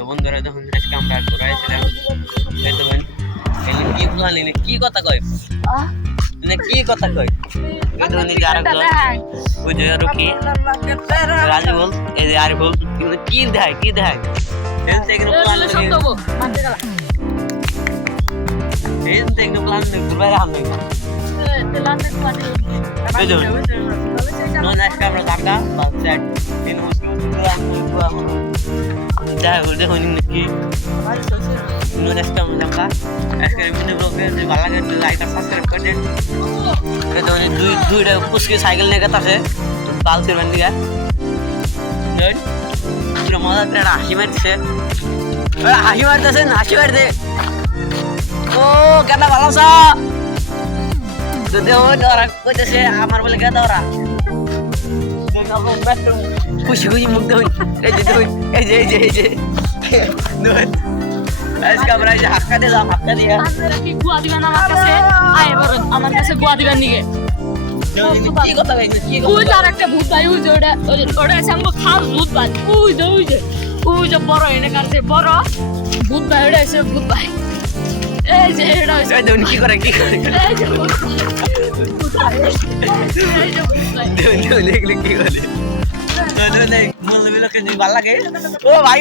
তো বন্ধুরা যখন আজকে আমরা ঘুরাইছিলাম এই তো কি বললি কি কথা কয় কি কথা কয় ওই যে আরো কি রাজু বল এই যে আর বল কি দেয় প্লান ঘুরবাই আমরা আমরা টাকা দেখুন কি দুইটা পুচকে সাইকেল নিয়ে গেছে বালতির বান দিকে মজা হাসি মারছে হাসি মারতে ও কেন ভালো যদি ওরা কইতেছে আমার বলে গেদা ওরা খুশি খুশি মুখ দেখুন এই যে আজকে আমরা এই যে হাক্কা দিলাম হাক্কা দিয়ে কি গুয়া দিবেন আমার কাছে আয় বড় আমার কাছে গুয়া দিবেন নিকে কি কথা কইছিস কি ওই আর একটা ভূত ভাই ওই যে ওটা আছে আমগো খাস ভূত ভাই ওই যে বড় এনে কাছে বড় ভূত ভাই ওটা আছে ভূত ভাই এই যে এটা আছে এই দেখুন কি করে এই যে ভূত ভাই দেখলে কি বলে ভাল লাগে ও ভাই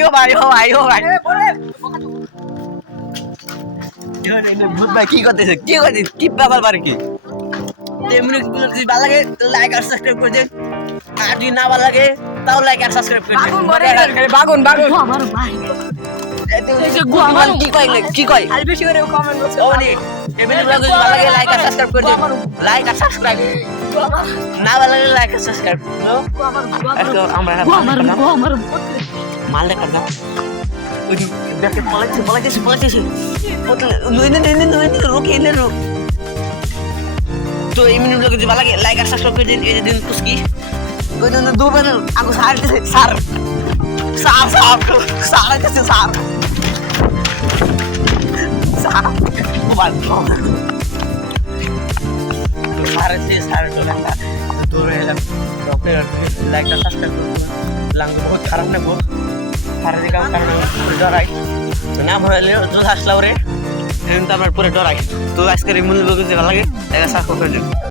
ভূত ভাই কি করতেছে কি ব্যাপার পারে কি এমনি যদি ভালো লাগে তো লাইক আর সাবস্ক্রাইব করে দেন আর যদি না ভালো লাগে তাও লাইক আর সাবস্ক্রাইব করে দেন বাগুন আমার ভাই কি কয় আর বেশি করে কমেন্ট করছে ওনি এমনি যদি ভালো লাগে লাইক আর সাবস্ক্রাইব করে দেন লাইক আর সাবস্ক্রাইব না ভালো লাগে লাইক আর সাবস্ক্রাইব আমরা মাল দেখা দাও ওই দেখে পলাইছে রুকি এনে রুক তো এই মিনিট যদি ভালো লাগে লাইক আর সাবস্ক্রাইব করে দিন এই যে দিন পুস্কি ওই জন্য দুবার আগো স্যার লাইকটা সাবস্ক্রাইব লাঙ্গো বহুত খারাপ নেবো খারাপ দিকে কারণ ডরাই নাম হলে আসলাম রে আমার পুরো ডরাই তো আজকের এই মূল্য ভালো লাগে সাবস্ক্রাইব করে দিন